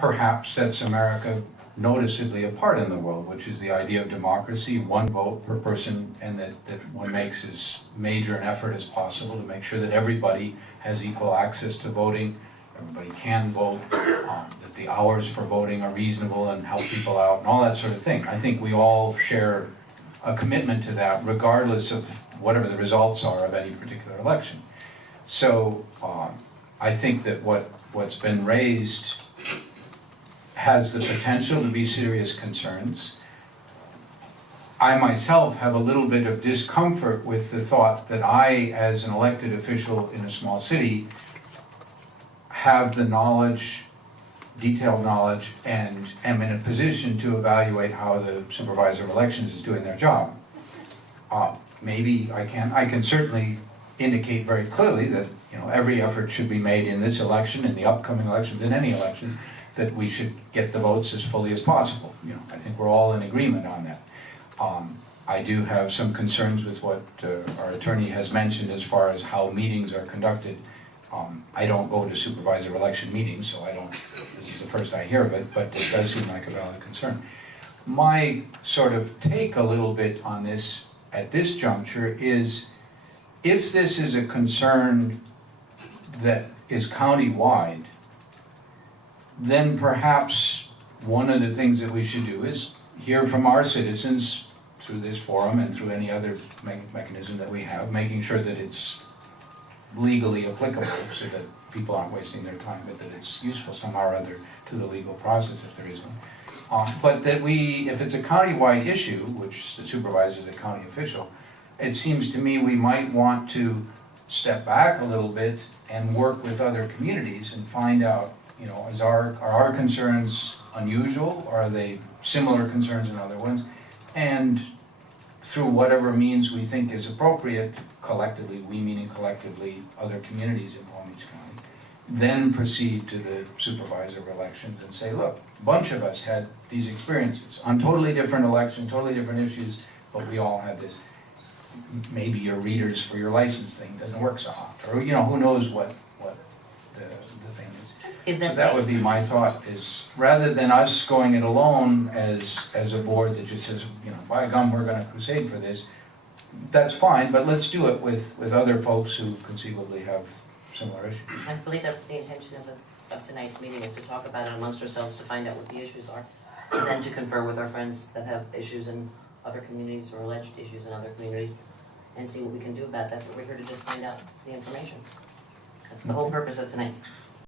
perhaps sets America noticeably apart in the world, which is the idea of democracy, one vote per person, and that one makes as major an effort as possible to make sure that everybody has equal access to voting, everybody can vote, that the hours for voting are reasonable and help people out, and all that sort of thing. I think we all share a commitment to that, regardless of whatever the results are of any particular election. So I think that what's been raised has the potential to be serious concerns. I myself have a little bit of discomfort with the thought that I, as an elected official in a small city, have the knowledge, detailed knowledge, and am in a position to evaluate how the supervisor of elections is doing their job. Maybe I can certainly indicate very clearly that every effort should be made in this election, in the upcoming elections, in any election, that we should get the votes as fully as possible. I think we're all in agreement on that. I do have some concerns with what our attorney has mentioned as far as how meetings are conducted. I don't go to supervisor election meetings, so this is the first I hear of it, but it does seem like a valid concern. My sort of take a little bit on this at this juncture is, if this is a concern that is county-wide, then perhaps one of the things that we should do is hear from our citizens through this forum and through any other mechanism that we have, making sure that it's legally applicable so that people aren't wasting their time, but that it's useful somehow or other to the legal process if there is one. But that if it's a county-wide issue, which the supervisor is a county official, it seems to me we might want to step back a little bit and work with other communities and find out, are our concerns unusual, or are they similar concerns in other ones? And through whatever means we think is appropriate, collectively, we meaning collectively other communities in Palm Beach County, then proceed to the supervisor of elections and say, look, a bunch of us had these experiences on totally different elections, totally different issues, but we all had this. Maybe your readers for your license thing doesn't work so hot, or who knows what the thing is. So that would be my thought, is rather than us going it alone as a board that just says, by gum, we're going to crusade for this, that's fine, but let's do it with other folks who conceivably have similar issues. I believe that's the intention of tonight's meeting, is to talk about it amongst ourselves, to find out what the issues are, and then to confer with our friends that have issues in other communities or alleged issues in other communities, and see what we can do about that. So we're here to just find out the information. That's the whole purpose of tonight.